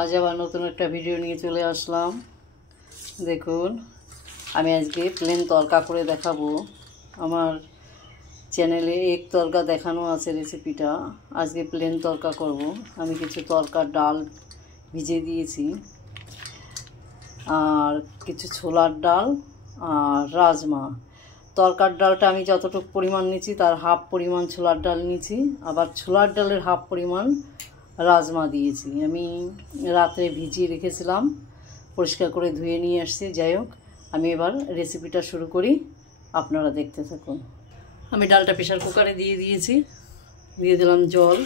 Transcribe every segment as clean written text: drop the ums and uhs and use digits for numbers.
আজ আবার নতুন একটা ভিডিও নিয়ে চলে আসলাম। দেখুন, আমি আজকে প্লেন তরকা করে দেখাবো। আমার চ্যানেলে এক তরকা দেখানো আছে রেসিপিটা। আজকে প্লেন তরকা করব। আমি কিছু তরকার ডাল ভিজিয়ে দিয়েছি, আর কিছু ছোলার ডাল আর রাজমা। তরকার ডালটা আমি যতটুকু পরিমাণ নিয়েছি তার হাফ পরিমাণ ছোলার ডাল নিয়েছি, আবার ছোলার ডালের হাফ পরিমাণ রাজমা দিয়েছি। আমি রাত্রে ভিজিয়ে রেখেছিলাম, পরিষ্কার করে ধুয়ে নিয়ে আসছি। যাই হোক, আমি এবার রেসিপিটা শুরু করি, আপনারা দেখতে থাকুন। আমি ডালটা প্রেসার কুকারে দিয়ে দিয়েছি, দিয়ে দিলাম জল,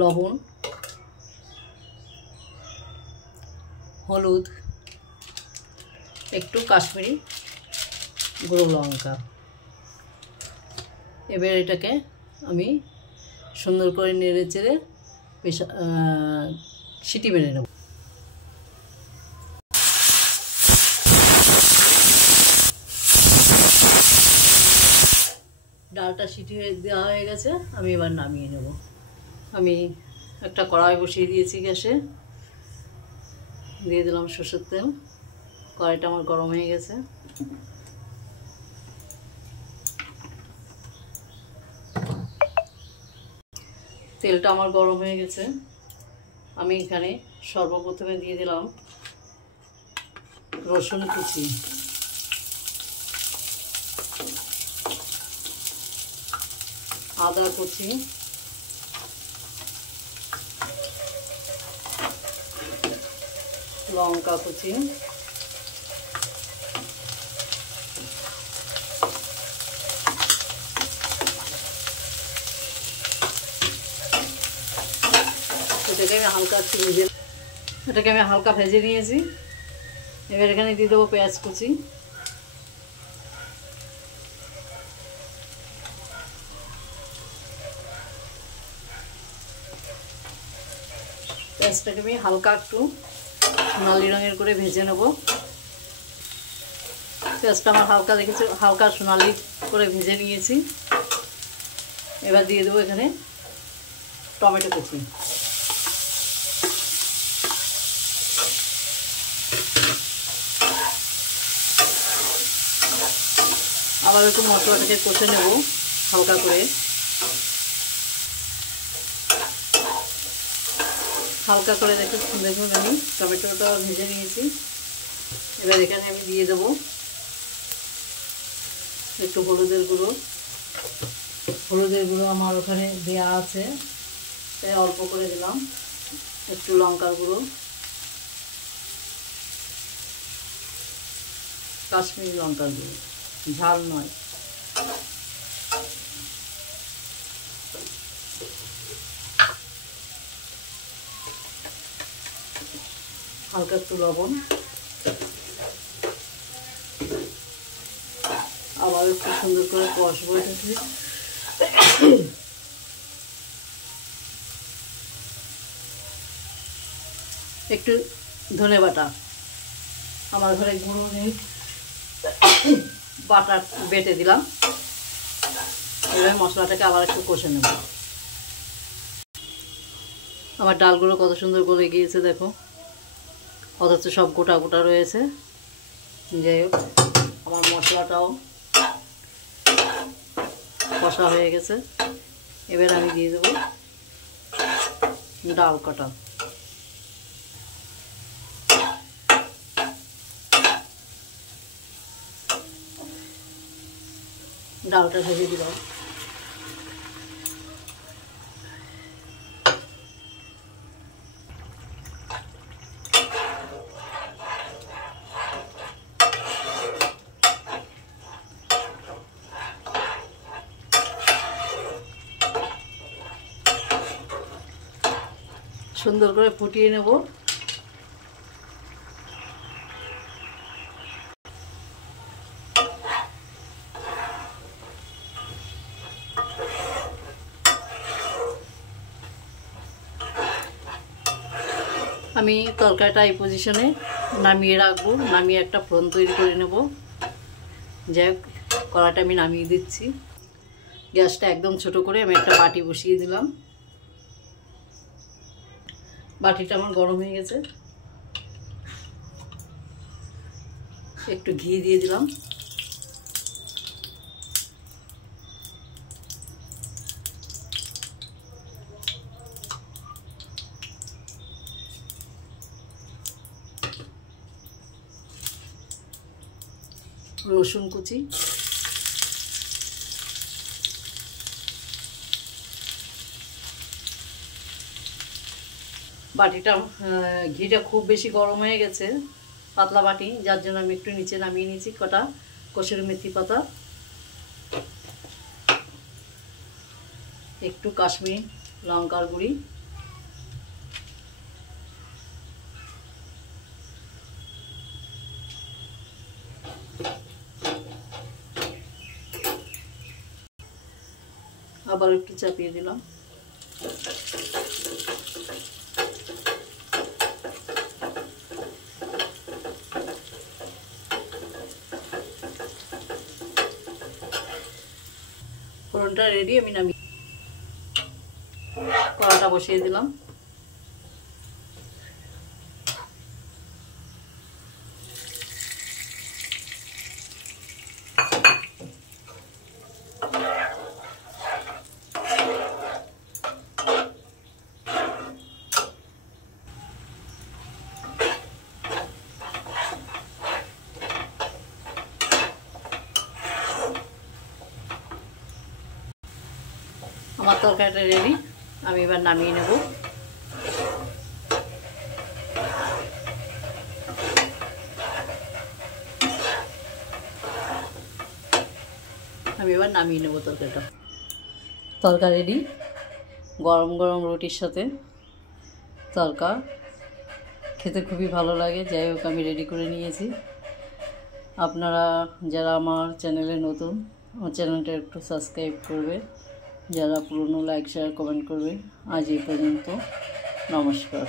লবণ, হলুদ, একটু কাশ্মীরি গুঁড়ো লঙ্কা। এবার এটাকে আমি সুন্দর করে নেড়ে চেড়ে সিটি মেরে নেব। ডালটা সিটি দেওয়া হয়ে গেছে, আমি এবার নামিয়ে নেব। আমি একটা কড়াই বসিয়ে দিয়েছি গ্যাসে, দিয়ে দিলাম সরষের তেল। কড়াইটা আমার গরম হয়ে গেছে। তেলটা আমার গরম হয়ে গেছে। আমি এখানে সর্বপ্রথমে দিয়ে দিলাম রসুন কুচি, আদা কুচি, লঙ্কা কুচি, এটাকে আমি হালকা ভেজে নিয়েছি। এবার এখানে দিয়ে দেবো পেঁয়াজ কুচি, পেঁয়াজটাকে আমি হালকা একটু সোনালি রঙের করে ভেজে নেব। পেঁয়াজটা আমার হালকা সোনালি করে ভেজে নিয়েছি। এবার দিয়ে দেবো এখানে টমেটো কুচি, আবার একটু মশলাটাকে কষে নেব হালকা করে। হালকা করে দেখুন আমি টমেটোটা ভেজে নিয়েছি। এবার এখানে আমি দিয়ে দেবো একটু হলুদের গুঁড়ো। হলুদের গুঁড়ো আমার ওখানে দেওয়া আছে, তাই অল্প করে দিলাম। একটু লঙ্কার গুঁড়ো, কাশ্মীরি লঙ্কার গুঁড়ো, ঝাল নয়। হালকা একটু লবণ, আবার একটু সুন্দর করে কষবো এটাকে। একটু ধনে বাটা, আমার ঘরে গুঁড়ো নেই, বাটা বেটে দিলাম। এবার মশলাটাকে আবার একটু কষে নেব। আমার ডালগুলো কত সুন্দর গলে গিয়েছে দেখো, অথচ সব গোটা গোটা রয়েছে। যাই হোক, আমার মশলাটাও কষা হয়ে গেছে। এবার আমি দিয়ে দেবো ডাল কাটা। ডালটা ভেজে দিলাম। সুন্দর করে ফুটিয়ে নেব। আমি তরকারিটা এই পজিশনে নামিয়ে রাখবো। নামিয়ে একটা ফোড়ন তৈরি করে নেব। যাই হোক, কড়াটা আমি নামিয়ে দিচ্ছি। গ্যাসটা একদম ছোট করে আমি একটা বাটি বসিয়ে দিলাম। বাটিটা আমার গরম হয়ে গেছে, একটু ঘি দিয়ে দিলাম। রসুন কুচি, বাটিটা ঘিটা খুব বেশি গরম হয়ে গেছে, পাতলা বাটি, যার জন্য আমি একটু নিচে নামিয়ে নিয়েছি কটা কসুরি মেথি পাতা, একটু কাশ্মীরি লঙ্কার গুঁড়ি, আবার একটু চাপিয়ে দিলাম। ফোড়নটা রেডি, আমি নামিয়ে কড়াটা বসিয়ে দিলাম। আমার তরকারিটা রেডি, আমি এবার নামিয়ে নেব। তরকা রেডি, গরম গরম রুটির সাথে তরকা খেতে খুবই ভালো লাগে। যাই হোক, আমি রেডি করে নিয়েছি। আপনারা যারা আমার চ্যানেলে নতুন, আমার চ্যানেলটা একটু সাবস্ক্রাইব করবে, যারা পুরনো লাইক শেয়ার কমেন্ট করবে। আজ এই পর্যন্ত, নমস্কার।